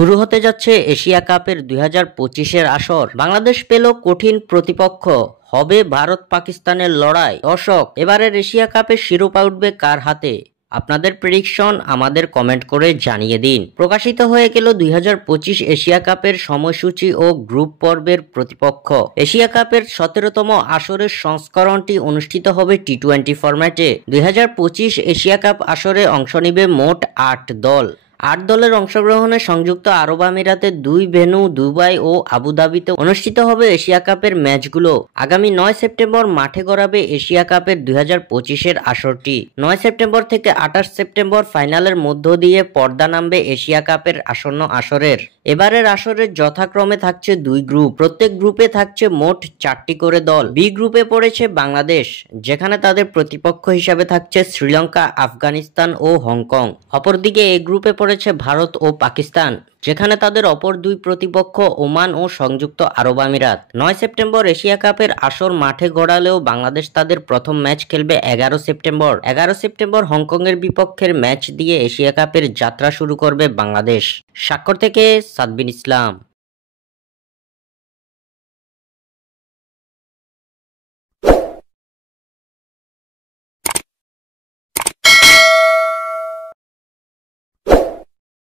শুরু হতে যাচ্ছে এশিয়া কাপের 2025-এর আসর। বাংলাদেশ পেল কঠিন প্রতিপক্ষ, হবে ভারত পাকিস্তানের লড়াই। দর্শক, এবারের এশিয়া কাপের শিরোপা উঠবে কার হাতে? আপনাদের প্রেডিকশন আমাদের কমেন্ট করে জানিয়ে দিন। প্রকাশিত হয়ে গেল 2025 এশিয়া কাপের সময়সূচি ও গ্রুপ পর্বের প্রতিপক্ষ। এশিয়া কাপের 17তম আসরের সংস্করণটি অনুষ্ঠিত হবে টি-20 ফরম্যাটে। 2025 এশিয়া কাপ আসরে অংশ নিবে মোট 8 দল। 8 দলের অংশগ্রহণে সংযুক্ত আরব আমিরাতে 2 ভেন্যু দুবাই ও আবুধাবিতে অনুষ্ঠিত হবে এশিয়া কাপের ম্যাচগুলো। আগামী 9 সেপ্টেম্বর মাঠে গড়াবে এশিয়া কাপের 2025-এর আসরটি। 9 সেপ্টেম্বর থেকে 28 সেপ্টেম্বর ফাইনালের মধ্য দিয়ে পর্দা নামবে এশিয়া কাপের আসন্ন আসরের। এবারের আসরের যথাক্রমে থাকছে 2 গ্রুপ। প্রত্যেক গ্রুপে থাকছে মোট 4টি করে দল। বি গ্রুপে পড়েছে বাংলাদেশ, যেখানে তাদের প্রতিপক্ষ হিসাবে থাকছে শ্রীলঙ্কা, আফগানিস্তান ও হংকং। অপরদিকে এ গ্রুপে পড়েছে ভারত ও পাকিস্তান, যেখানে তাদের অপর 2 প্রতিপক্ষ ওমান ও সংযুক্ত আরব আমিরাত। 9 সেপ্টেম্বর এশিয়া কাপের আসর মাঠে গড়ালেও বাংলাদেশ তাদের প্রথম ম্যাচ খেলবে 11 সেপ্টেম্বর। 11 সেপ্টেম্বর হংকংয়ের বিপক্ষের ম্যাচ দিয়ে এশিয়া কাপের যাত্রা শুরু করবে বাংলাদেশ। স্বাক্ষর থেকে সাদবিন ইসলাম।